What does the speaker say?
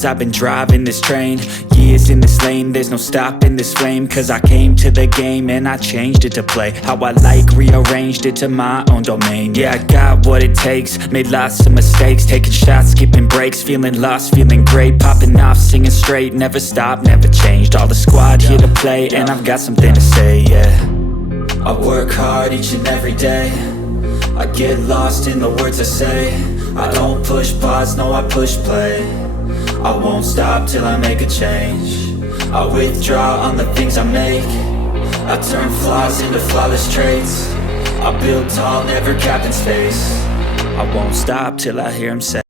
years I've been driving this train, years in this lane, there's no stopping this flame. Cause I came to the game and I changed it to play how I like, rearranged it to my own domain. Yeah, I got what it takes, made lots of mistakes, taking shots, skipping breaks, feeling lost, feeling great, popping off, singing straight, never stopped, never changed. All the squad here to play, and I've got something to say, yeah. I work hard each and every day, I get lost in the words I say. I don't push pause, no I push play. I won't stop till I make a change. I withdraw on the things I make. I turn flaws into flawless traits. I build tall, never capped in space. I won't stop till I hear him say